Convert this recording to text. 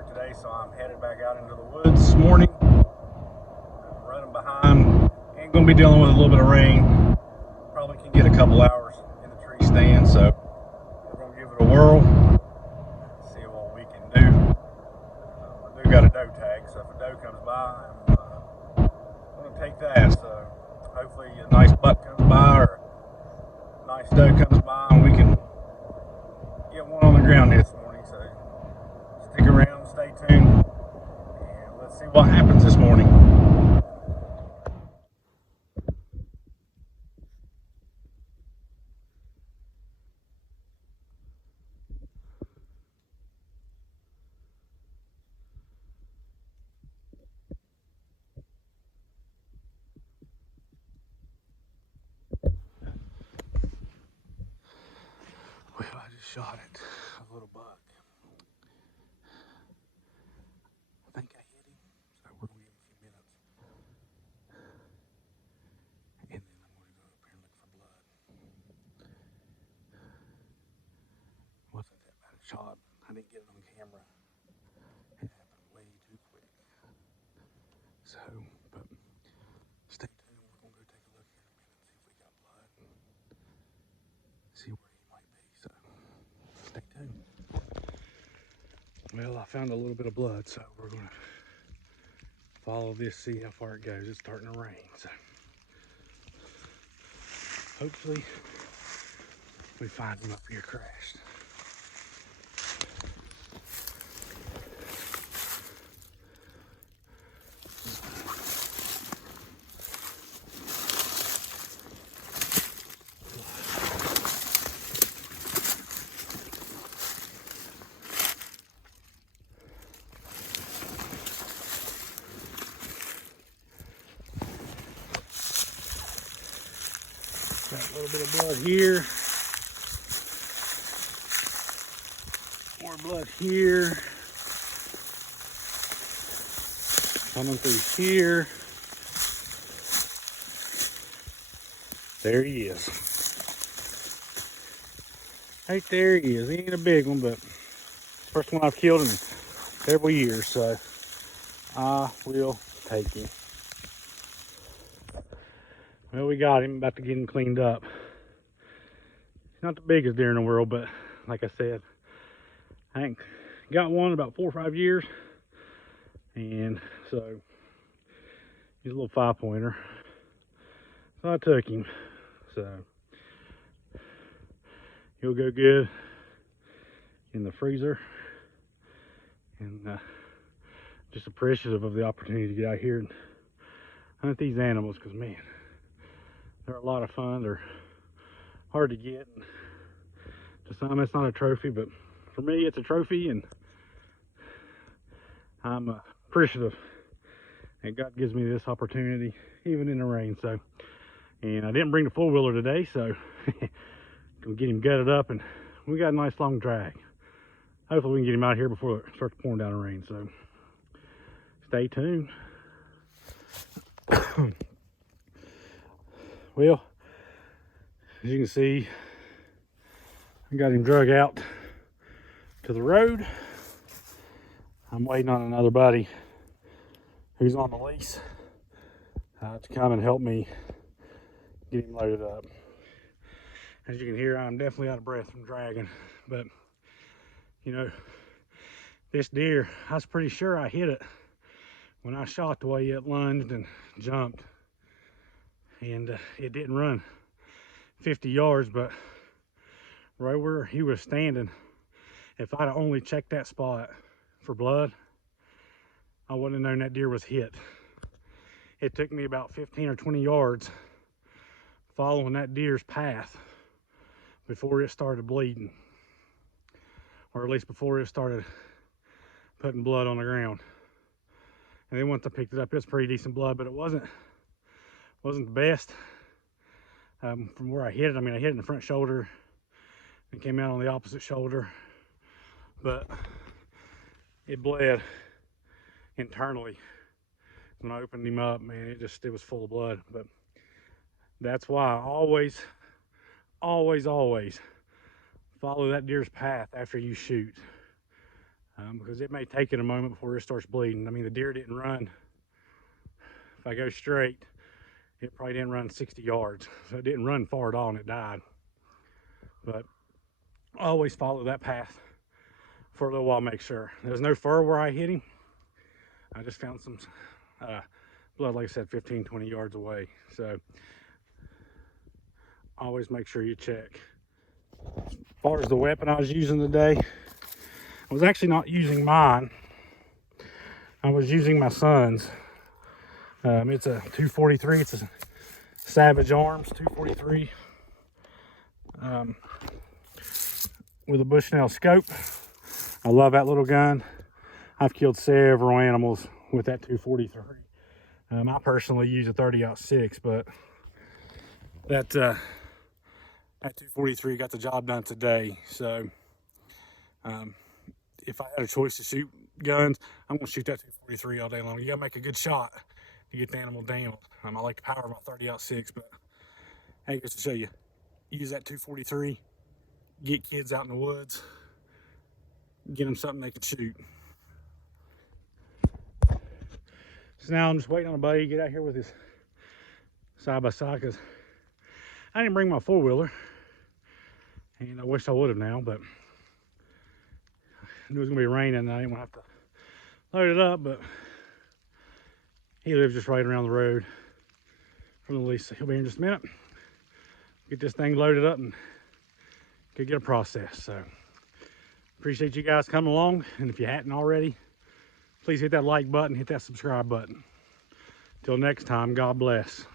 work today, so I'm headed back out into the woods this morning. I'm running behind. Ain't gonna be dealing with a little bit of rain. Probably can get a couple hours in the tree stand, so we're gonna give it a whirl. See what we can do. I do got a doe tag, so if a doe comes by, I'm gonna take that. So hopefully a nice buck comes by or a nice doe comes by, and we can get one on the ground this morning. So stick around, stay tuned, and let's see what happens this morning. Well, I just shot it, a little buck. I think I hit him, so we're gonna give him a few minutes. And then I'm gonna go up here and look for blood. Wasn't that bad a shot. I didn't get it on camera. It happened way too quick. So, but stay tuned. We're gonna go take a look here in a minute, see if we got blood, see where he might be. So, stay tuned. Well, I found a little bit of blood, so we're gonna follow this, see how far it goes. It's starting to rain, so hopefully we find him up here crashed. Got a little bit of blood here. More blood here. Coming through here. There he is. Right there he is. He ain't a big one, but first one I've killed in several years, so I will take him. Well, we got him. About to get him cleaned up. He's not the biggest deer in the world, but like I said, I ain't got one in about 4 or 5 years, and so he's a little 5-pointer. So I took him. So he'll go good in the freezer, and just appreciative of the opportunity to get out here and hunt these animals, because man, they're a lot of fun. They're hard to get, and to some it's not a trophy, but for me it's a trophy, and I'm appreciative that God gives me this opportunity even in the rain. So, and I didn't bring the 4-wheeler today, so gonna get him gutted up, and we got a nice long drag. Hopefully we can get him out here before it starts pouring down the rain. So stay tuned. Well, as you can see, I got him drug out to the road. I'm waiting on another buddy who's on the lease to come and help me get him loaded up. As you can hear, I'm definitely out of breath from dragging, but you know, this deer, I was pretty sure I hit it when I shot, the way it lunged and jumped, and it didn't run 50 yards, but right where he was standing, if I'd only checked that spot for blood, I wouldn't have known that deer was hit. It took me about 15 or 20 yards following that deer's path before it started bleeding, or at least before it started putting blood on the ground. And then once I picked it up, it's pretty decent blood, but it wasn't the best. From where I hit it, I mean, I hit it in the front shoulder and came out on the opposite shoulder, but it bled internally. When I opened him up, man, it was full of blood. But that's why I always follow that deer's path after you shoot. because it may take it a moment before it starts bleeding. I mean, the deer didn't run. If I go straight, it probably didn't run 60 yards. So it didn't run far at all and it died. But I always follow that path for a little while, make sure. There's no fur where I hit him. I just found some blood, like I said, 15, 20 yards away. So always make sure you check. As far as the weapon I was using today, I was actually not using mine. I was using my son's. It's a 243. It's a Savage Arms 243 with a Bushnell scope. I love that little gun. I've killed several animals with that 243. I personally use a 30-06, but that 243 got the job done today. So if I had a choice to shoot guns, I'm gonna shoot that 243 all day long. You gotta make a good shot to get the animal down. I like the power of my 30-06, but hey, just to show you, use that 243, get kids out in the woods, get them something they can shoot. So now I'm just waiting on a buddy to get out here with his side-by-side, because I didn't bring my four-wheeler, and I wish I would have now, but I knew it was gonna be raining and I didn't want to have to load it up. But he lives just right around the road from the lease, so he'll be here in just a minute. Get this thing loaded up and could get a process. So appreciate you guys coming along, and if you hadn't already, please hit that like button, hit that subscribe button. Till next time, God bless.